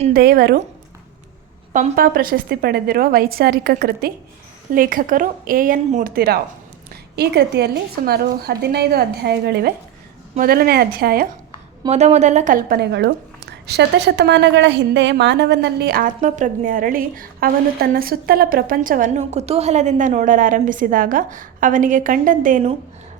ದೇವರು ಪಂಪ ಪ್ರಶಸ್ತಿ ಪಡೆದಿರುವ ವೈಚಾರಿಕ ಕೃತಿ ಲೇಖಕರು ಎ ಎನ್ ಮೂರ್ತಿರಾವ್. ಈ ಕೃತಿಯಲ್ಲಿ ಸುಮಾರು ಹದಿನೈದು ಅಧ್ಯಾಯಗಳಿವೆ. ಮೊದಲನೇ ಅಧ್ಯಾಯ ಮೊದಮೊದಲ ಕಲ್ಪನೆಗಳು. ಶತಶತಮಾನಗಳ ಹಿಂದೆ ಮಾನವನಲ್ಲಿ ಆತ್ಮಪ್ರಜ್ಞೆ ಅರಳಿ ಅವನು ತನ್ನ ಸುತ್ತಲ ಪ್ರಪಂಚವನ್ನು ಕುತೂಹಲದಿಂದ ನೋಡಲಾರಂಭಿಸಿದಾಗ ಅವನಿಗೆ ಕಂಡದ್ದೇನು?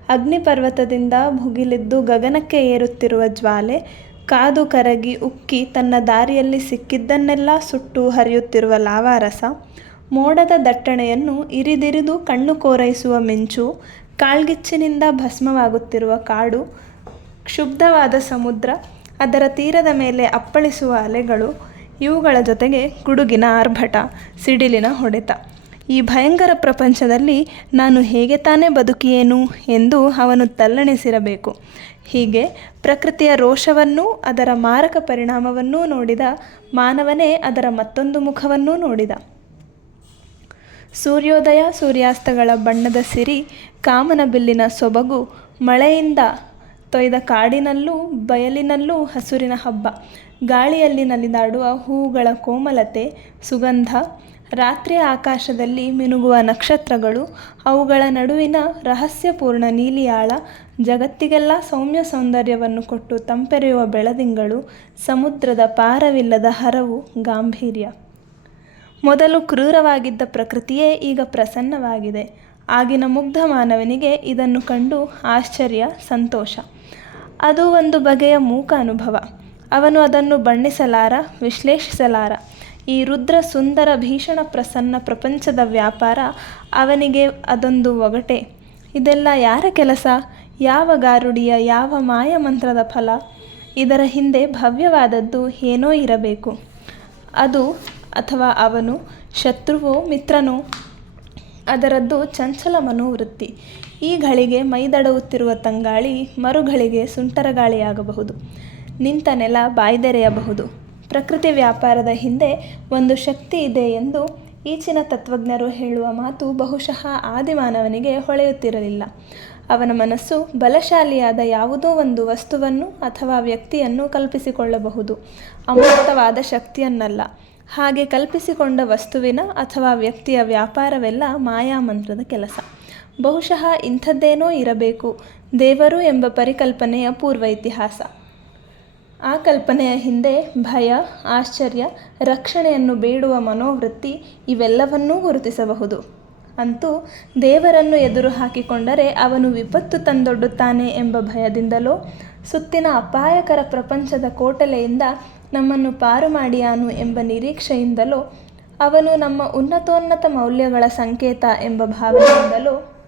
ಅಗ್ನಿಪರ್ವತದಿಂದ ಭುಗಿಲಿದ್ದು ಗಗನಕ್ಕೆ ಏರುತ್ತಿರುವ ಜ್ವಾಲೆ ಕಾದು ಕರಗಿ ಉಕ್ಕಿ ತನ್ನ ದಾರಿಯಲ್ಲಿ ಸಿಕ್ಕಿದ್ದನ್ನೆಲ್ಲ ಸುಟ್ಟು ಹರಿಯುತ್ತಿರುವ ಲಾವಾರಸ, ಮೋಡದ ದಟ್ಟಣೆಯನ್ನು ಇರಿದಿರಿದು ಕಣ್ಣು ಕೋರೈಸುವ ಮಿಂಚು, ಕಾಳ್ಗಿಚ್ಚಿನಿಂದ ಭಸ್ಮವಾಗುತ್ತಿರುವ ಕಾಡು, ಕ್ಷುಬ್ಧವಾದ ಸಮುದ್ರ, ಅದರ ತೀರದ ಮೇಲೆ ಅಪ್ಪಳಿಸುವ ಅಲೆಗಳು, ಇವುಗಳ ಜೊತೆಗೆ ಗುಡುಗಿನ ಆರ್ಭಟ, ಸಿಡಿಲಿನ ಹೊಡೆತ. ಈ ಭಯಂಕರ ಪ್ರಪಂಚದಲ್ಲಿ ನಾನು ಹೇಗೆ ತಾನೇ ಬದುಕಿಯೇನು ಎಂದು ಅವನು ತಲ್ಲಣಿಸಿರಬೇಕು. ಹೀಗೆ ಪ್ರಕೃತಿಯ ರೋಷವನ್ನೂ ಅದರ ಮಾರಕ ಪರಿಣಾಮವನ್ನೂ ನೋಡಿದ ಮಾನವನೇ ಅದರ ಮತ್ತೊಂದು ಮುಖವನ್ನೂ ನೋಡಿದ. ಸೂರ್ಯೋದಯ ಸೂರ್ಯಾಸ್ತಗಳ ಬಣ್ಣದ ಸಿರಿ ಕಾಮನಬಿಲ್ಲಿನ ಸೊಬಗು ಮಳೆಯಿಂದ ತೊಯ್ದ ಕಾಡಿನಲ್ಲೂ ಬಯಲಿನಲ್ಲೂ ಹಸುರಿನ ಹಬ್ಬ, ಗಾಳಿಯಲ್ಲಿ ನಲಿದಾಡುವ ಹೂವುಗಳ ಕೋಮಲತೆ, ಸುಗಂಧ ರಾತ್ರಿಯ ಆಕಾಶದಲ್ಲಿ ಮಿನುಗುವ ನಕ್ಷತ್ರಗಳು, ಅವುಗಳ ನಡುವಿನ ರಹಸ್ಯಪೂರ್ಣ ನೀಲಿಯಾಳ, ಜಗತ್ತಿಗೆಲ್ಲ ಸೌಮ್ಯ ಸೌಂದರ್ಯವನ್ನು ಕೊಟ್ಟು ತಂಪೆರೆಯುವ ಬೆಳದಿಂಗಳು, ಸಮುದ್ರದ ಪಾರವಿಲ್ಲದ ಹರವು ಗಾಂಭೀರ್ಯ. ಮೊದಲು ಕ್ರೂರವಾಗಿದ್ದ ಪ್ರಕೃತಿಯೇ ಈಗ ಪ್ರಸನ್ನವಾಗಿದೆ. ಆಗಿನ ಮುಗ್ಧ ಮಾನವನಿಗೆ ಇದನ್ನು ಕಂಡು ಆಶ್ಚರ್ಯ, ಸಂತೋಷ. ಅದು ಒಂದು ಬಗೆಯ ಮೂಕ ಅನುಭವ. ಅವನು ಅದನ್ನು ಬಣ್ಣಿಸಲಾರ, ವಿಶ್ಲೇಷಿಸಲಾರ. ಈ ರುದ್ರ ಸುಂದರ ಭೀಷಣ ಪ್ರಸನ್ನ ಪ್ರಪಂಚದ ವ್ಯಾಪಾರ, ಅವನಿಗೆ ಅದೊಂದು ಒಗಟೆ. ಇದೆಲ್ಲ ಯಾರ ಕೆಲಸ? ಯಾವ ಗಾರುಡಿಯ, ಯಾವ ಮಾಯಮಂತ್ರದ ಫಲ? ಇದರ ಹಿಂದೆ ಭವ್ಯವಾದದ್ದು ಏನೋ ಇರಬೇಕು. ಅದು ಅಥವಾ ಅವನು, ಶತ್ರುವೋ, ಮಿತ್ರನೋ? ಅದರದ್ದು ಚಂಚಲ ಮನೋವೃತ್ತಿ. ಈ ಘಳಿಗೆ ಮೈದಡವುತ್ತಿರುವ ತಂಗಾಳಿ ಮರುಗಳಿಗೆ ಸುಂಟರಗಾಳಿಯಾಗಬಹುದು. ನಿಂತ ನೆಲ ಬಾಯ್ದೆರೆಯಬಹುದು. ಪ್ರಕೃತಿ ವ್ಯಾಪಾರದ ಹಿಂದೆ ಒಂದು ಶಕ್ತಿ ಇದೆ ಎಂದು ಈಚಿನ ತತ್ವಜ್ಞರು ಹೇಳುವ ಮಾತು ಬಹುಶಃ ಆದಿಮಾನವನಿಗೆ ಹೊಳೆಯುತ್ತಿರಲಿಲ್ಲ. ಅವನ ಮನಸ್ಸು ಬಲಶಾಲಿಯಾದ ಯಾವುದೋ ಒಂದು ವಸ್ತುವನ್ನು ಅಥವಾ ವ್ಯಕ್ತಿಯನ್ನು ಕಲ್ಪಿಸಿಕೊಳ್ಳಬಹುದು. ಅಮೂರ್ತವಾದ ಶಕ್ತಿಯನ್ನಲ್ಲ. ಹಾಗೆ ಕಲ್ಪಿಸಿಕೊಂಡ ವಸ್ತುವಿನ ಅಥವಾ ವ್ಯಕ್ತಿಯ ವ್ಯಾಪಾರವೆಲ್ಲ ಮಾಯಾಮಂತ್ರದ ಕೆಲಸ. ಬಹುಶಃ ಇಂಥದ್ದೇನೋ ಇರಬೇಕು. ದೇವರು ಎಂಬ ಪರಿಕಲ್ಪನೆಯ ಪೂರ್ವ ಇತಿಹಾಸ. ಆ ಕಲ್ಪನೆಯ ಹಿಂದೆ ಭಯ, ಆಶ್ಚರ್ಯ, ರಕ್ಷಣೆಯನ್ನು ಬೇಡುವ ಮನೋವೃತ್ತಿ ಇವೆಲ್ಲವನ್ನೂ ಗುರುತಿಸಬಹುದು. ಅಂತೂ ದೇವರನ್ನು ಎದುರು ಹಾಕಿಕೊಂಡರೆ ಅವನು ವಿಪತ್ತು ತಂದೊಡ್ಡುತ್ತಾನೆ ಎಂಬ ಭಯದಿಂದಲೋ, ಸುತ್ತಿನ ಅಪಾಯಕರ ಪ್ರಪಂಚದ ಕೋಟಲೆಯಿಂದ ನಮ್ಮನ್ನು ಪಾರು ಮಾಡಿಯಾನು ಎಂಬ ನಿರೀಕ್ಷೆಯಿಂದಲೋ, ಅವನು ನಮ್ಮ ಉನ್ನತೋನ್ನತ ಮೌಲ್ಯಗಳ ಸಂಕೇತ ಎಂಬ ಭಾವನೆಯಿಂದಲೋ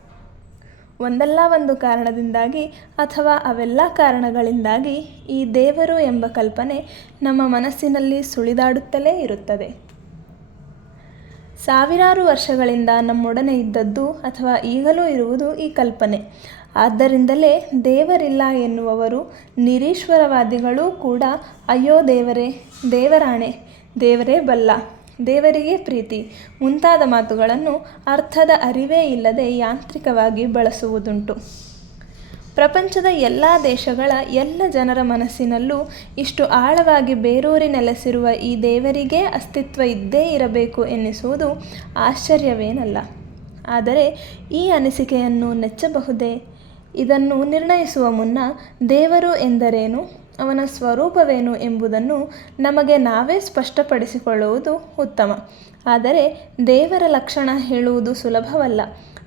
ಒಂದಲ್ಲ ಒಂದು ಕಾರಣದಿಂದಾಗಿ ಅಥವಾ ಅವೆಲ್ಲ ಕಾರಣಗಳಿಂದಾಗಿ ಈ ದೇವರು ಎಂಬ ಕಲ್ಪನೆ ನಮ್ಮ ಮನಸ್ಸಿನಲ್ಲಿ ಸುಳಿದಾಡುತ್ತಲೇ ಇರುತ್ತದೆ. ಸಾವಿರಾರು ವರ್ಷಗಳಿಂದ ನಮ್ಮೊಡನೆ ಇದ್ದದ್ದು ಅಥವಾ ಈಗಲೂ ಇರುವುದು ಈ ಕಲ್ಪನೆ. ಆದ್ದರಿಂದಲೇ ದೇವರಿಲ್ಲ ಎನ್ನುವವರು ನಿರೀಶ್ವರವಾದಿಗಳೂ ಕೂಡ, ಅಯ್ಯೋ ದೇವರೇ, ದೇವರಾಣೆ, ದೇವರೇ ಬಲ್ಲ ದೇವರಿಗೆ ಪ್ರೀತಿ. ಮುಂತಾದ ಮಾತುಗಳನ್ನು ಅರ್ಥದ ಅರಿವೇ ಇಲ್ಲದೆ ಯಾಂತ್ರಿಕವಾಗಿ ಬಳಸುವುದುಂಟು. ಪ್ರಪಂಚದ ಎಲ್ಲ ದೇಶಗಳ ಎಲ್ಲ ಜನರ ಮನಸ್ಸಿನಲ್ಲೂ ಇಷ್ಟು ಆಳವಾಗಿ ಬೇರೂರಿ ನೆಲೆಸಿರುವ ಈ ದೇವರಿಗೆ ಅಸ್ತಿತ್ವ ಇದ್ದೇ ಇರಬೇಕು ಎನ್ನಿಸುವುದು ಆಶ್ಚರ್ಯವೇನಲ್ಲ. ಆದರೆ ಈ ಅನಿಸಿಕೆಯನ್ನು ನೆಚ್ಚಬಹುದೇ? ಇದನ್ನು ನಿರ್ಣಯಿಸುವ ಮುನ್ನ ದೇವರು ಎಂದರೇನು? ಅವನ ಸ್ವರೂಪವೇನು ಎಂಬುದನ್ನು ನಮಗೆ ನಾವೇ ಸ್ಪಷ್ಟಪಡಿಸಿಕೊಳ್ಳುವುದು ಉತ್ತಮ. ಆದರೆ ದೇವರ ಲಕ್ಷಣ ಹೇಳುವುದು ಸುಲಭವಲ್ಲ.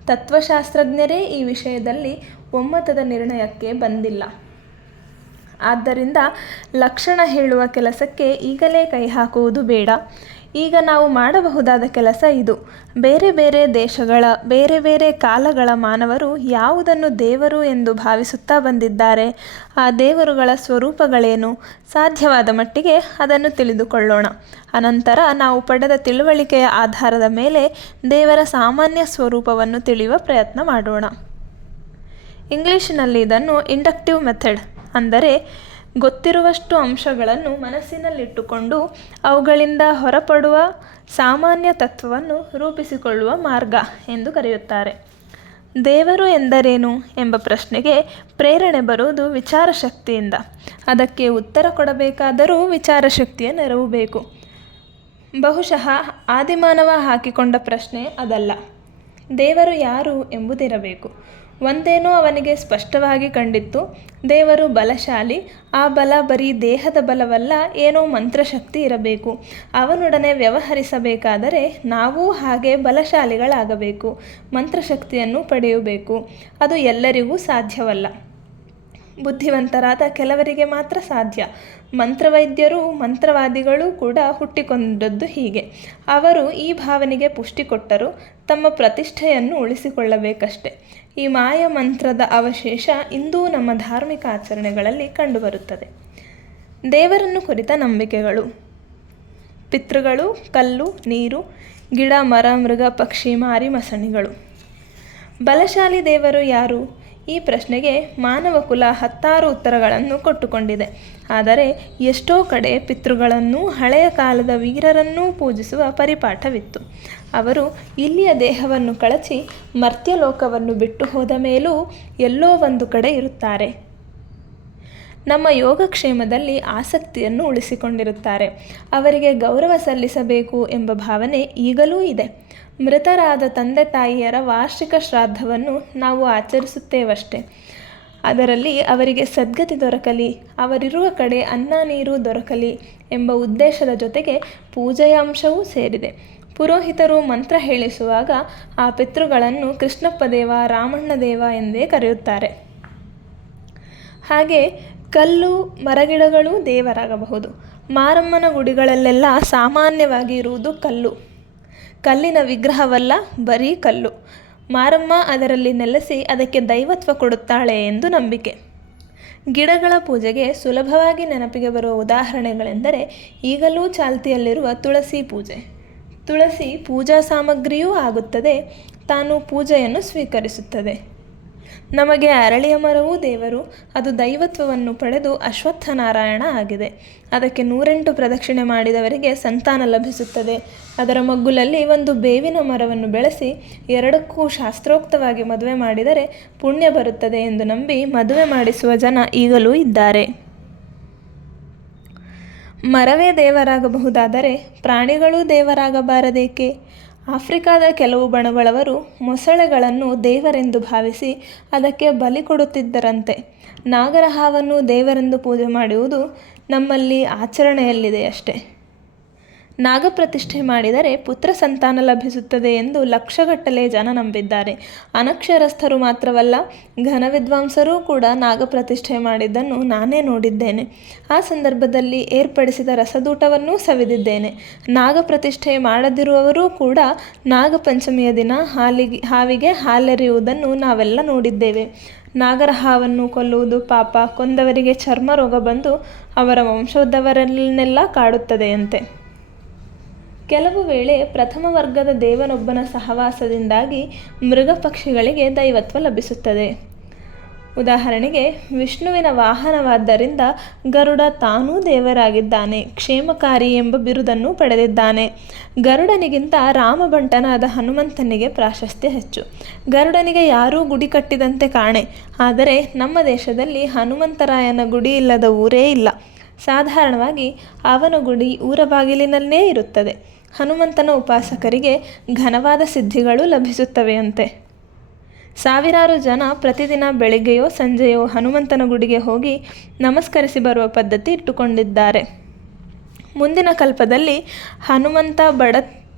ತತ್ವಶಾಸ್ತ್ರಜ್ಞರೇ ಈ ವಿಷಯದಲ್ಲಿ ಒಮ್ಮತದ ನಿರ್ಣಯಕ್ಕೆ ಬಂದಿಲ್ಲ. ಆದ್ದರಿಂದ ಲಕ್ಷಣ ಹೇಳುವ ಕೆಲಸಕ್ಕೆ ಈಗಲೇ ಕೈ ಹಾಕುವುದು ಬೇಡ. ಈಗ ನಾವು ಮಾಡಬಹುದಾದ ಕೆಲಸ ಇದು. ಬೇರೆ ಬೇರೆ ದೇಶಗಳ, ಬೇರೆ ಬೇರೆ ಕಾಲಗಳ ಮಾನವರು ಯಾವುದನ್ನು ದೇವರು ಎಂದು ಭಾವಿಸುತ್ತಾ ಬಂದಿದ್ದಾರೆ? ಆ ದೇವರುಗಳ ಸ್ವರೂಪಗಳೇನು? ಸಾಧ್ಯವಾದ ಮಟ್ಟಿಗೆ ಅದನ್ನು ತಿಳಿದುಕೊಳ್ಳೋಣ. ಅನಂತರ ನಾವು ಪಡೆದ ತಿಳುವಳಿಕೆಯ ಆಧಾರದ ಮೇಲೆ ದೇವರ ಸಾಮಾನ್ಯ ಸ್ವರೂಪವನ್ನು ತಿಳಿಯುವ ಪ್ರಯತ್ನ ಮಾಡೋಣ. ಇಂಗ್ಲೀಷಿನಲ್ಲಿ ಇದನ್ನು ಇಂಡಕ್ಟಿವ್ ಮೆಥಡ್ ಅಂದರೆ ಗೊತ್ತಿರುವಷ್ಟು ಅಂಶಗಳನ್ನು ಮನಸ್ಸಿನಲ್ಲಿಟ್ಟುಕೊಂಡು ಅವುಗಳಿಂದ ಹೊರಪಡುವ ಸಾಮಾನ್ಯ ತತ್ವವನ್ನು ರೂಪಿಸಿಕೊಳ್ಳುವ ಮಾರ್ಗ ಎಂದು ಕರೆಯುತ್ತಾರೆ. ದೇವರು ಎಂದರೇನು ಎಂಬ ಪ್ರಶ್ನೆಗೆ ಪ್ರೇರಣೆ ಬರುವುದು ವಿಚಾರಶಕ್ತಿಯಿಂದ. ಅದಕ್ಕೆ ಉತ್ತರ ಕೊಡಬೇಕಾದರೂ ವಿಚಾರಶಕ್ತಿಯ ನೆರವು ಬೇಕು. ಬಹುಶಃ ಆದಿಮಾನವ ಹಾಕಿಕೊಂಡ ಪ್ರಶ್ನೆ ಅದಲ್ಲ. ದೇವರು ಯಾರು ಎಂಬುದಿರಬೇಕು. ಒಂದೇನೋ ಅವನಿಗೆ ಸ್ಪಷ್ಟವಾಗಿ ಕಂಡಿತ್ತು, ದೇವರು ಬಲಶಾಲಿ, ಆ ಬಲ ಬರೀ ದೇಹದ ಬಲವಲ್ಲ, ಏನೋ ಮಂತ್ರಶಕ್ತಿ ಇರಬೇಕು. ಅವನೊಡನೆ ವ್ಯವಹರಿಸಬೇಕಾದರೆ ನಾವೂ ಹಾಗೆ ಬಲಶಾಲಿಗಳಾಗಬೇಕು, ಮಂತ್ರಶಕ್ತಿಯನ್ನು ಪಡೆಯಬೇಕು. ಅದು ಎಲ್ಲರಿಗೂ ಸಾಧ್ಯವಲ್ಲ. ಬುದ್ಧಿವಂತರಾದ ಕೆಲವರಿಗೆ ಮಾತ್ರ ಸಾಧ್ಯ. ಮಂತ್ರವೈದ್ಯರು, ಮಂತ್ರವಾದಿಗಳು ಕೂಡ ಹುಟ್ಟಿಕೊಂಡದ್ದು ಹೀಗೆ. ಅವರು ಈ ಭಾವನೆಗೆ ಪುಷ್ಟಿ ಕೊಟ್ಟರು, ತಮ್ಮ ಪ್ರತಿಷ್ಠೆಯನ್ನು ಉಳಿಸಿಕೊಳ್ಳಬೇಕಷ್ಟೆ. ಈ ಮಾಯ ಮಂತ್ರದ ಅವಶೇಷ ಇಂದೂ ನಮ್ಮ ಧಾರ್ಮಿಕ ಆಚರಣೆಗಳಲ್ಲಿ ಕಂಡುಬರುತ್ತದೆ. ದೇವರನ್ನು ಕುರಿತ ನಂಬಿಕೆಗಳು. ಪಿತೃಗಳು, ಕಲ್ಲು, ನೀರು, ಗಿಡ, ಮರ, ಮೃಗ, ಪಕ್ಷಿ, ಮಾರಿ, ಮಸಣಿಗಳು. ಬಲಶಾಲಿ ದೇವರು ಯಾರು? ಈ ಪ್ರಶ್ನೆಗೆ ಮಾನವ ಕುಲ ಹತ್ತಾರು ಉತ್ತರಗಳನ್ನು ಕೊಟ್ಟುಕೊಂಡಿದೆ. ಆದರೆ ಎಷ್ಟೋ ಕಡೆ ಪಿತೃಗಳನ್ನೂ ಹಳೆಯ ಕಾಲದ ವೀರರನ್ನೂ ಪೂಜಿಸುವ ಪರಿಪಾಠವಿತ್ತು. ಅವರು ಇಲ್ಲಿಯ ದೇಹವನ್ನು ಕಳಚಿ ಮರ್ತ್ಯಲೋಕವನ್ನು ಬಿಟ್ಟು ಹೋದ ಮೇಲೂ ಎಲ್ಲೋ ಒಂದು ಕಡೆ ಇರುತ್ತಾರೆ. ನಮ್ಮ ಯೋಗಕ್ಷೇಮದಲ್ಲಿ ಆಸಕ್ತಿಯನ್ನು ಉಳಿಸಿಕೊಂಡಿರುತ್ತಾರೆ. ಅವರಿಗೆ ಗೌರವ ಸಲ್ಲಿಸಬೇಕು ಎಂಬ ಭಾವನೆ ಈಗಲೂ ಇದೆ. ಮೃತರಾದ ತಂದೆ ತಾಯಿಯರ ವಾರ್ಷಿಕ ಶ್ರಾದ್ದವನ್ನು ನಾವು ಆಚರಿಸುತ್ತೇವಷ್ಟೆ. ಅದರಲ್ಲಿ ಅವರಿಗೆ ಸದ್ಗತಿ ದೊರಕಲಿ, ಅವರಿರುವ ಕಡೆ ಅನ್ನ ನೀರು ದೊರಕಲಿ ಎಂಬ ಉದ್ದೇಶದ ಜೊತೆಗೆ ಪೂಜೆಯ ಅಂಶವೂ ಸೇರಿದೆ. ಪುರೋಹಿತರು ಮಂತ್ರ ಹೇಳಿಸುವಾಗ ಆ ಪಿತೃಗಳನ್ನು ಕೃಷ್ಣಪ್ಪ ದೇವ, ರಾಮಣ್ಣ ದೇವ ಎಂದೇ ಕರೆಯುತ್ತಾರೆ. ಹಾಗೆ ಕಲ್ಲು, ಮರಗಿಡಗಳು ದೇವರಾಗಬಹುದು. ಮಾರಮ್ಮನ ಗುಡಿಗಳಲ್ಲೆಲ್ಲ ಸಾಮಾನ್ಯವಾಗಿ ಇರುವುದು ಕಲ್ಲು. ಕಲ್ಲಿನ ವಿಗ್ರಹವಲ್ಲ, ಬರೀ ಕಲ್ಲು. ಮಾರಮ್ಮ ಅದರಲ್ಲಿ ನೆಲೆಸಿ ಅದಕ್ಕೆ ದೈವತ್ವ ಕೊಡುತ್ತಾಳೆ ಎಂದು ನಂಬಿಕೆ. ಗಿಡಗಳ ಪೂಜೆಗೆ ಸುಲಭವಾಗಿ ನೆನಪಿಗೆ ಬರುವ ಉದಾಹರಣೆಗಳೆಂದರೆ ಈಗಲೂ ಚಾಲ್ತಿಯಲ್ಲಿರುವ ತುಳಸಿ ಪೂಜೆ. ತುಳಸಿ ಪೂಜಾ ಸಾಮಗ್ರಿಯೂ ಆಗುತ್ತದೆ, ತಾನು ಪೂಜೆಯನ್ನು ಸ್ವೀಕರಿಸುತ್ತದೆ. ನಮಗೆ ಅರಳಿಯ ಮರವೂ ದೇವರು, ಅದು ದೈವತ್ವವನ್ನು ಪಡೆದು ಅಶ್ವತ್ಥನಾರಾಯಣ ಆಗಿದೆ. ಅದಕ್ಕೆ ನೂರೆಂಟು ಪ್ರದಕ್ಷಿಣೆ ಮಾಡಿದವರಿಗೆ ಸಂತಾನ ಲಭಿಸುತ್ತದೆ. ಅದರ ಮಗ್ಗುಲಲ್ಲಿ ಒಂದು ಬೇವಿನ ಮರವನ್ನು ಬೆಳೆಸಿ, ಎರಡಕ್ಕೂ ಶಾಸ್ತ್ರೋಕ್ತವಾಗಿ ಮದುವೆ ಮಾಡಿದರೆ ಪುಣ್ಯ ಬರುತ್ತದೆ ಎಂದು ನಂಬಿ ಮದುವೆ ಮಾಡಿಸುವ ಜನ ಈಗಲೂ ಇದ್ದಾರೆ. ಮರವೇ ದೇವರಾಗಬಹುದಾದರೆ ಪ್ರಾಣಿಗಳೂ ದೇವರಾಗಬಾರದೇಕೆ? ಆಫ್ರಿಕಾದ ಕೆಲವು ಬಣಗಳವರು ಮೊಸಳೆಗಳನ್ನು ದೇವರೆಂದು ಭಾವಿಸಿ ಅದಕ್ಕೆ ಬಲಿ ಕೊಡುತ್ತಿದ್ದರಂತೆ. ನಾಗರಹಾವನ್ನು ದೇವರೆಂದು ಪೂಜೆ ಮಾಡುವುದು ನಮ್ಮಲ್ಲಿ ಆಚರಣೆಯಲ್ಲಿದೆಯಷ್ಟೆ. ನಾಗಪ್ರತಿಷ್ಠೆ ಮಾಡಿದರೆ ಪುತ್ರ ಸಂತಾನ ಲಭಿಸುತ್ತದೆ ಎಂದು ಲಕ್ಷಗಟ್ಟಲೆ ಜನ ನಂಬಿದ್ದಾರೆ. ಅನಕ್ಷರಸ್ಥರು ಮಾತ್ರವಲ್ಲ ಘನ ವಿದ್ವಾಂಸರೂ ಕೂಡ ನಾಗಪ್ರತಿಷ್ಠೆ ಮಾಡಿದ್ದನ್ನು ನಾನೇ ನೋಡಿದ್ದೇನೆ. ಆ ಸಂದರ್ಭದಲ್ಲಿ ಏರ್ಪಡಿಸಿದ ರಸದೂಟವನ್ನೂ ಸವಿದಿದ್ದೇನೆ. ನಾಗಪ್ರತಿಷ್ಠೆ ಮಾಡದಿರುವವರೂ ಕೂಡ ನಾಗಪಂಚಮಿಯ ದಿನ ಹಾಲಿಗೆ, ಹಾವಿಗೆ ಹಾಲೆರೆಯುವುದನ್ನು ನಾವೆಲ್ಲ ನೋಡಿದ್ದೇವೆ. ನಾಗರ ಹಾವನ್ನು ಕೊಲ್ಲುವುದು ಪಾಪ, ಕೊಂದವರಿಗೆ ಚರ್ಮ ರೋಗ ಬಂದು ಅವರ ವಂಶದವರನ್ನೆಲ್ಲ ಕಾಡುತ್ತದೆಯಂತೆ. ಕೆಲವು ವೇಳೆ ಪ್ರಥಮ ವರ್ಗದ ದೇವನೊಬ್ಬನ ಸಹವಾಸದಿಂದಾಗಿ ಮೃಗ ಪಕ್ಷಿಗಳಿಗೆ ದೈವತ್ವ ಲಭಿಸುತ್ತದೆ. ಉದಾಹರಣೆಗೆ, ವಿಷ್ಣುವಿನ ವಾಹನವಾದ್ದರಿಂದ ಗರುಡ ತಾನೂ ದೇವರಾಗಿದ್ದಾನೆ, ಕ್ಷೇಮಕಾರಿ ಎಂಬ ಬಿರುದನ್ನು ಪಡೆದಿದ್ದಾನೆ. ಗರುಡನಿಗಿಂತ ರಾಮಬಂಟನಾದ ಹನುಮಂತನಿಗೆ ಪ್ರಾಶಸ್ತ್ಯ ಹೆಚ್ಚು. ಗರುಡನಿಗೆ ಯಾರೂ ಗುಡಿ ಕಟ್ಟಿದಂತೆ ಕಾಣೆ, ಆದರೆ ನಮ್ಮ ದೇಶದಲ್ಲಿ ಹನುಮಂತರಾಯನ ಗುಡಿ ಇಲ್ಲದ ಊರೇ ಇಲ್ಲ. ಸಾಧಾರಣವಾಗಿ, ಅವನ ಗುಡಿ ಊರ ಬಾಗಿಲಿನಲ್ಲೇ ಇರುತ್ತದೆ. ಹನುಮಂತನ ಉಪಾಸಕರಿಗೆ ಘನವಾದ ಸಿದ್ಧಿಗಳು ಲಭಿಸುತ್ತವೆಯಂತೆ. ಸಾವಿರಾರು ಜನ ಪ್ರತಿದಿನ ಬೆಳಿಗ್ಗೆಯೋ ಸಂಜೆಯೋ ಹನುಮಂತನ ಗುಡಿಗೆ ಹೋಗಿ ನಮಸ್ಕರಿಸಿ ಬರುವ ಪದ್ಧತಿ ಇಟ್ಟುಕೊಂಡಿದ್ದಾರೆ. ಮುಂದಿನ ಕಲ್ಪದಲ್ಲಿ ಹನುಮಂತ ಬಡ,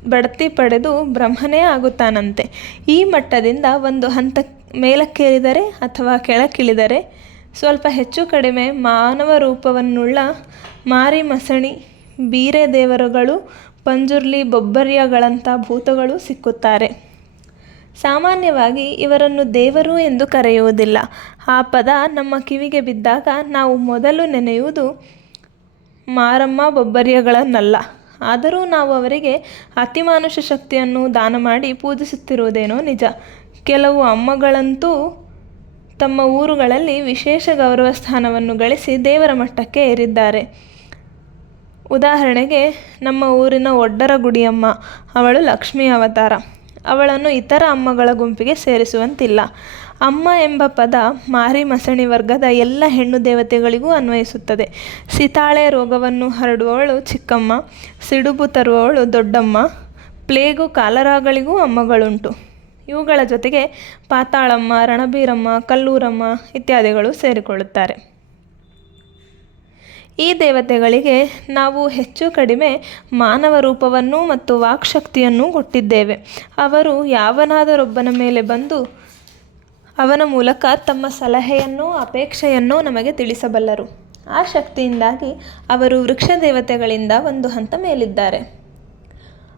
ಬಡತಿ ಪಡೆದು ಬ್ರಹ್ಮನೇ ಆಗುತ್ತಾನಂತೆ. ಈ ಮಟ್ಟದಿಂದ ಒಂದು ಹಂತ ಮೇಲಕ್ಕೇರಿದರೆ ಅಥವಾ ಕೆಳಕ್ಕಿಳಿದರೆ ಸ್ವಲ್ಪ ಹೆಚ್ಚು ಕಡಿಮೆ ಮಾನವ ರೂಪವನ್ನುಳ್ಳ ಮಾರಿ ಮಸಣಿ ಬೀರೆ ದೇವರುಗಳು ಪಂಜುರ್ಲಿ ಬೊಬ್ಬರ್ಯಗಳಂಥ ಭೂತಗಳು ಸಿಕ್ಕುತ್ತಾರೆ. ಸಾಮಾನ್ಯವಾಗಿ ಇವರನ್ನು ದೇವರು ಎಂದು ಕರೆಯುವುದಿಲ್ಲ. ಆ ಪದ ನಮ್ಮ ಕಿವಿಗೆ ಬಿದ್ದಾಗ ನಾವು ಮೊದಲು ನೆನೆಯುವುದು ಮಾರಮ್ಮ ಬೊಬ್ಬರ್ಯಗಳನ್ನಲ್ಲ. ಆದರೂ ನಾವು ಅವರಿಗೆ ಅತಿಮಾನುಷ ಶಕ್ತಿಯನ್ನು ದಾನ ಮಾಡಿ ಪೂಜಿಸುತ್ತಿರುವುದೇನೋ ನಿಜ. ಕೆಲವು ಅಮ್ಮಗಳಂತೂ ತಮ್ಮ ಊರುಗಳಲ್ಲಿ ವಿಶೇಷ ಗೌರವ ಸ್ಥಾನವನ್ನು ಗಳಿಸಿ ದೇವರ ಮಟ್ಟಕ್ಕೆ ಏರಿದ್ದಾರೆ. ಉದಾಹರಣೆಗೆ, ನಮ್ಮ ಊರಿನ ಒಡ್ಡರ ಗುಡಿಯಮ್ಮ ಅವಳು ಲಕ್ಷ್ಮೀ ಅವತಾರ. ಅವಳನ್ನು ಇತರ ಅಮ್ಮಗಳ ಗುಂಪಿಗೆ ಸೇರಿಸುವಂತಿಲ್ಲ. ಅಮ್ಮ ಎಂಬ ಪದ ಮಾರಿ ಮಸಣಿ ವರ್ಗದ ಎಲ್ಲ ಹೆಣ್ಣು ದೇವತೆಗಳಿಗೂ ಅನ್ವಯಿಸುತ್ತದೆ. ಸಿತಾಳೆ ರೋಗವನ್ನು ಹರಡುವವಳು ಚಿಕ್ಕಮ್ಮ, ಸಿಡುಬು ತರುವವಳು ದೊಡ್ಡಮ್ಮ, ಪ್ಲೇಗು ಕಾಲರಾಗಳಿಗೂ ಅಮ್ಮಗಳುಂಟು. ಇವುಗಳ ಜೊತೆಗೆ ಪಾತಾಳಮ್ಮ, ರಣಬೀರಮ್ಮ, ಕಲ್ಲೂರಮ್ಮ ಇತ್ಯಾದಿಗಳು ಸೇರಿಕೊಳ್ಳುತ್ತಾರೆ. ಈ ದೇವತೆಗಳಿಗೆ ನಾವು ಹೆಚ್ಚು ಕಡಿಮೆ ಮಾನವ ರೂಪವನ್ನು ಮತ್ತು ವಾಕ್ಶಕ್ತಿಯನ್ನು ಕೊಟ್ಟಿದ್ದೇವೆ. ಅವರು ಯಾವನಾದರೊಬ್ಬನ ಮೇಲೆ ಬಂದು ಅವನ ಮೂಲಕ ತಮ್ಮ ಸಲಹೆಯನ್ನು ಅಪೇಕ್ಷೆಯನ್ನು ನಮಗೆ ತಿಳಿಸಬಲ್ಲರು. ಆ ಶಕ್ತಿಯಿಂದಾಗಿ ಅವರು ವೃಕ್ಷ ದೇವತೆಗಳಿಂದ ಒಂದು ಹಂತ ಮೇಲಿದ್ದಾರೆ.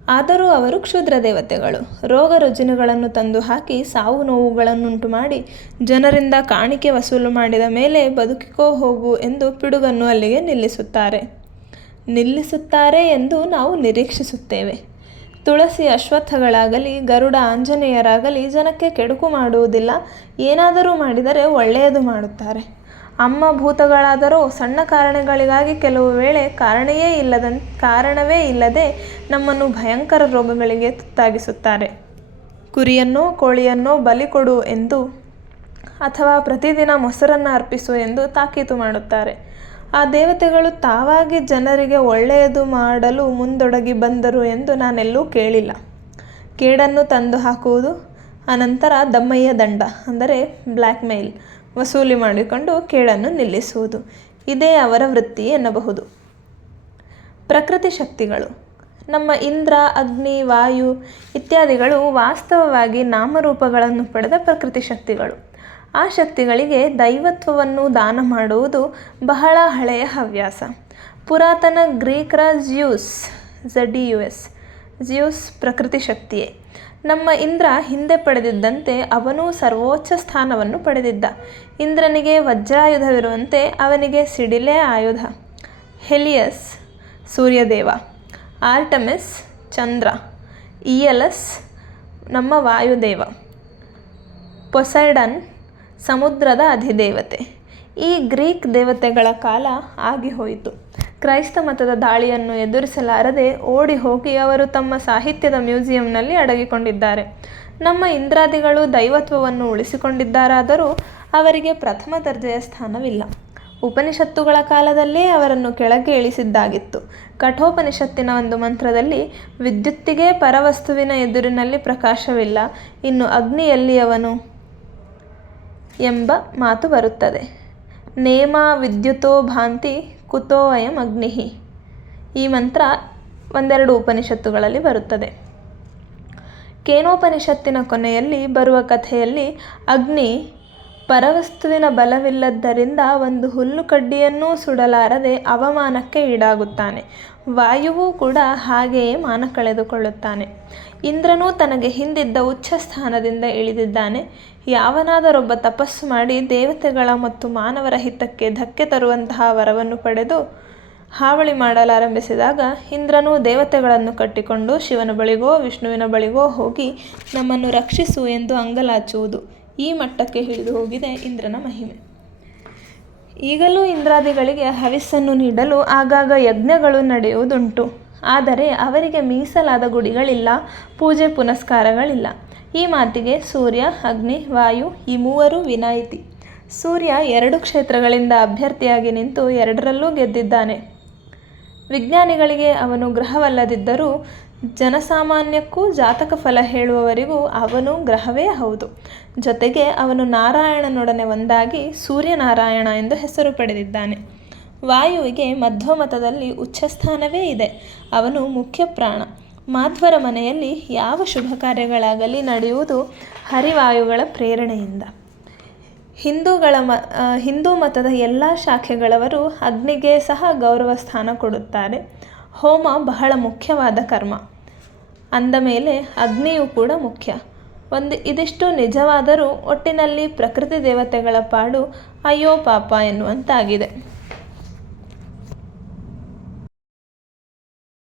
ಆದರೂ ಅವರು ಕ್ಷುದ್ರ ದೇವತೆಗಳು. ರೋಗ ರುಜಿನಗಳನ್ನು ತಂದು ಹಾಕಿ ಸಾವು ನೋವುಗಳನ್ನುಂಟು ಮಾಡಿ ಜನರಿಂದ ಕಾಣಿಕೆ ವಸೂಲು ಮಾಡಿದ ಮೇಲೆ ಬದುಕಿಕೋ ಹೋಗು ಎಂದು ಪಿಡುಗನ್ನು ಅಲ್ಲಿಗೆ ನಿಲ್ಲಿಸುತ್ತಾರೆ. ನಿಲ್ಲಿಸುತ್ತಾರೆ ಎಂದು ನಾವು ನಿರೀಕ್ಷಿಸುತ್ತೇವೆ. ತುಳಸಿ ಅಶ್ವತ್ಥಗಳಾಗಲಿ, ಗರುಡ ಆಂಜನೇಯರಾಗಲಿ ಜನಕ್ಕೆ ಕೆಡುಕು ಮಾಡುವುದಿಲ್ಲ. ಏನಾದರೂ ಮಾಡಿದರೆ ಒಳ್ಳೆಯದು ಮಾಡುತ್ತಾರೆ. ಅಮ್ಮ ಭೂತಗಳಾದರೂ ಸಣ್ಣ ಕಾರಣಗಳಿಗಾಗಿ ಕೆಲವು ವೇಳೆ ಕಾರಣವೇ ಇಲ್ಲದ, ಕಾರಣವೇ ಇಲ್ಲದೆ ನಮ್ಮನ್ನು ಭಯಂಕರ ರೋಗಗಳಿಗೆ ತುತ್ತಾಗಿಸುತ್ತಾರೆ. ಕುರಿಯನ್ನೋ ಕೋಳಿಯನ್ನೋ ಬಲಿ ಕೊಡು ಎಂದು ಅಥವಾ ಪ್ರತಿದಿನ ಮೊಸರನ್ನು ಅರ್ಪಿಸು ಎಂದು ತಾಕೀತು ಮಾಡುತ್ತಾರೆ. ಆ ದೇವತೆಗಳು ತಾವಾಗಿ ಜನರಿಗೆ ಒಳ್ಳೆಯದು ಮಾಡಲು ಮುಂದೊಡಗಿ ಬಂದರು ಎಂದು ನಾನೆಲ್ಲೂ ಕೇಳಿಲ್ಲ. ಕೇಡನ್ನು ತಂದು ಹಾಕುವುದು ಅನಂತರ ದಮ್ಮಯ್ಯ ದಂಡ, ಅಂದರೆ ಬ್ಲ್ಯಾಕ್ ಮೇಲ್ ವಸೂಲಿ ಮಾಡಿಕೊಂಡು ಕೇಳನ್ನು ನಿಲ್ಲಿಸುವುದು. ಇದೇ ಅವರ ವೃತ್ತಿ ಎನ್ನಬಹುದು. ಪ್ರಕೃತಿ ಶಕ್ತಿಗಳು, ನಮ್ಮ ಇಂದ್ರ, ಅಗ್ನಿ, ವಾಯು ಇತ್ಯಾದಿಗಳು ವಾಸ್ತವವಾಗಿ ನಾಮರೂಪಗಳನ್ನು ಪಡೆದ ಪ್ರಕೃತಿ ಶಕ್ತಿಗಳು. ಆ ಶಕ್ತಿಗಳಿಗೆ ದೈವತ್ವವನ್ನು ದಾನ ಮಾಡುವುದು ಬಹಳ ಹಳೆಯ ಹವ್ಯಾಸ. ಪುರಾತನ ಗ್ರೀಕರ Zeus Z U S Zeus ಪ್ರಕೃತಿ ಶಕ್ತಿಯೇ. ನಮ್ಮ ಇಂದ್ರ ಹಿಂದೆ ಪಡೆದಿದ್ದಂತೆ ಅವನೂ ಸರ್ವೋಚ್ಚ ಸ್ಥಾನವನ್ನು ಪಡೆದಿದ್ದ. ಇಂದ್ರನಿಗೆ ವಜ್ರಾಯುಧವಿರುವಂತೆ ಅವನಿಗೆ ಸಿಡಿಲೇ ಆಯುಧ. ಹೆಲಿಯಸ್, ಸೂರ್ಯದೇವ. ಆರ್ಟಮಿಸ್, ಚಂದ್ರ. ಇಯಲಸ್ ನಮ್ಮ ವಾಯುದೇವ. ಪೊಸೈಡನ್, ಸಮುದ್ರದ ಅಧಿದೇವತೆ. ಈ ಗ್ರೀಕ್ ದೇವತೆಗಳ ಕಾಲ ಆಗಿ ಹೋಯಿತು. ಕ್ರೈಸ್ತ ಮತದ ದಾಳಿಯನ್ನು ಎದುರಿಸಲಾರದೆ ಓಡಿ ಹೋಗಿ ಅವರು ತಮ್ಮ ಸಾಹಿತ್ಯದ ಮ್ಯೂಸಿಯಂನಲ್ಲಿ ಅಡಗಿಕೊಂಡಿದ್ದಾರೆ. ನಮ್ಮ ಇಂದ್ರಾದಿಗಳು ದೈವತ್ವವನ್ನು ಉಳಿಸಿಕೊಂಡಿದ್ದಾರಾದರೂ ಅವರಿಗೆ ಪ್ರಥಮ ದರ್ಜೆಯ ಸ್ಥಾನವಿಲ್ಲ. ಉಪನಿಷತ್ತುಗಳ ಕಾಲದಲ್ಲೇ ಅವರನ್ನು ಕೆಳಗೆ ಇಳಿಸಿದ್ದಾಗಿತ್ತು. ಕಠೋಪನಿಷತ್ತಿನ ಒಂದು ಮಂತ್ರದಲ್ಲಿ, ವಿದ್ಯುತ್ತಿಗೆ ಪರವಸ್ತುವಿನ ಎದುರಿನಲ್ಲಿ ಪ್ರಕಾಶವಿಲ್ಲ, ಇನ್ನು ಅಗ್ನಿಯಲ್ಲಿಯವನು ಎಂಬ ಮಾತು ಬರುತ್ತದೆ. ನೇಮ ವಿದ್ಯುತೋ ಭಾಂತಿ ಕುತೋ ಅಯಂ ಅಗ್ನಿಹಿ. ಈ ಮಂತ್ರ ಒಂದೆರಡು ಉಪನಿಷತ್ತುಗಳಲ್ಲಿ ಬರುತ್ತದೆ. ಕೇನೋಪನಿಷತ್ತಿನ ಕೊನೆಯಲ್ಲಿ ಬರುವ ಕಥೆಯಲ್ಲಿ ಅಗ್ನಿ ಪರವಸ್ತುವಿನ ಬಲವಿಲ್ಲದ್ದರಿಂದ ಒಂದು ಹುಲ್ಲು ಕಡ್ಡಿಯನ್ನೂ ಸುಡಲಾರದೆ ಅವಮಾನಕ್ಕೆ ಈಡಾಗುತ್ತಾನೆ. ವಾಯುವೂ ಕೂಡ ಹಾಗೆಯೇ ಮಾನ ಕಳೆದುಕೊಳ್ಳುತ್ತಾನೆ. ಇಂದ್ರನೂ ತನಗೆ ಹಿಂದಿದ್ದ ಉಚ್ಚ ಸ್ಥಾನದಿಂದ ಇಳಿದಿದ್ದಾನೆ. ಯಾವನಾದರೊಬ್ಬ ತಪಸ್ಸು ಮಾಡಿ ದೇವತೆಗಳ ಮತ್ತು ಮಾನವರ ಹಿತಕ್ಕೆ ಧಕ್ಕೆ ತರುವಂತಹ ವರವನ್ನು ಪಡೆದು ಹಾವಳಿ ಮಾಡಲಾರಂಭಿಸಿದಾಗ ಇಂದ್ರನು ದೇವತೆಗಳನ್ನು ಕಟ್ಟಿಕೊಂಡು ಶಿವನ ಬಳಿಗೋ ವಿಷ್ಣುವಿನ ಬಳಿಗೋ ಹೋಗಿ ನಮ್ಮನ್ನು ರಕ್ಷಿಸು ಎಂದು ಅಂಗಲಾಚುವುದು. ಈ ಮಟ್ಟಕ್ಕೆ ಹಿಡಿದು ಹೋಗಿದೆ ಇಂದ್ರನ ಮಹಿಮೆ. ಈಗಲೂ ಇಂದ್ರಾದಿಗಳಿಗೆ ಹವಿಸ್ಸನ್ನು ನೀಡಲು ಆಗಾಗ ಯಜ್ಞಗಳು ನಡೆಯುವುದುಂಟು. ಆದರೆ ಅವರಿಗೆ ಮೀಸಲಾದ ಗುಡಿಗಳಿಲ್ಲ, ಪೂಜೆ ಪುನಸ್ಕಾರಗಳಿಲ್ಲ. ಈ ಮಾತಿಗೆ ಸೂರ್ಯ, ಅಗ್ನಿ, ವಾಯು ಈ ಮೂವರು ವಿನಾಯಿತಿ. ಸೂರ್ಯ ಎರಡು ಕ್ಷೇತ್ರಗಳಿಂದ ಅಭ್ಯರ್ಥಿಯಾಗಿ ನಿಂತು ಎರಡರಲ್ಲೂ ಗೆದ್ದಿದ್ದಾನೆ. ವಿಜ್ಞಾನಿಗಳಿಗೆ ಅವನು ಗ್ರಹವಲ್ಲದಿದ್ದರೂ ಜನಸಾಮಾನ್ಯಕ್ಕೂ ಜಾತಕ ಫಲ ಹೇಳುವವರಿಗೂ ಅವನು ಗ್ರಹವೇ ಹೌದು. ಜೊತೆಗೆ ಅವನು ನಾರಾಯಣನೊಡನೆ ಒಂದಾಗಿ ಸೂರ್ಯನಾರಾಯಣ ಎಂದು ಹೆಸರು ಪಡೆದಿದ್ದಾನೆ. ವಾಯುವಿಗೆ ಮಧ್ವಮತದಲ್ಲಿ ಉಚ್ಚಸ್ಥಾನವೇ ಇದೆ. ಅವನು ಮುಖ್ಯ ಪ್ರಾಣ. ಮಾಧ್ವರ ಮನೆಯಲ್ಲಿ ಯಾವ ಶುಭ ಕಾರ್ಯಗಳಾಗಲಿ ನಡೆಯುವುದು ಹರಿವಾಯುಗಳ ಪ್ರೇರಣೆಯಿಂದ. ಹಿಂದೂಗಳ ಮ ಹಿಂದೂ ಮತದ ಎಲ್ಲ ಶಾಖೆಗಳವರು ಅಗ್ನಿಗೆ ಸಹ ಗೌರವ ಸ್ಥಾನ ಕೊಡುತ್ತಾರೆ. ಹೋಮ ಬಹಳ ಮುಖ್ಯವಾದ ಕರ್ಮ. ಅಂದ ಮೇಲೆ ಅಗ್ನಿಯು ಕೂಡ ಮುಖ್ಯ. ಒಂದು ಇದಿಷ್ಟು ನಿಜವಾದರೂ ಒಟ್ಟಿನಲ್ಲಿ ಪ್ರಕೃತಿ ದೇವತೆಗಳ ಪಾಡು ಅಯ್ಯೋ ಪಾಪ ಎನ್ನುವಂತಾಗಿದೆ.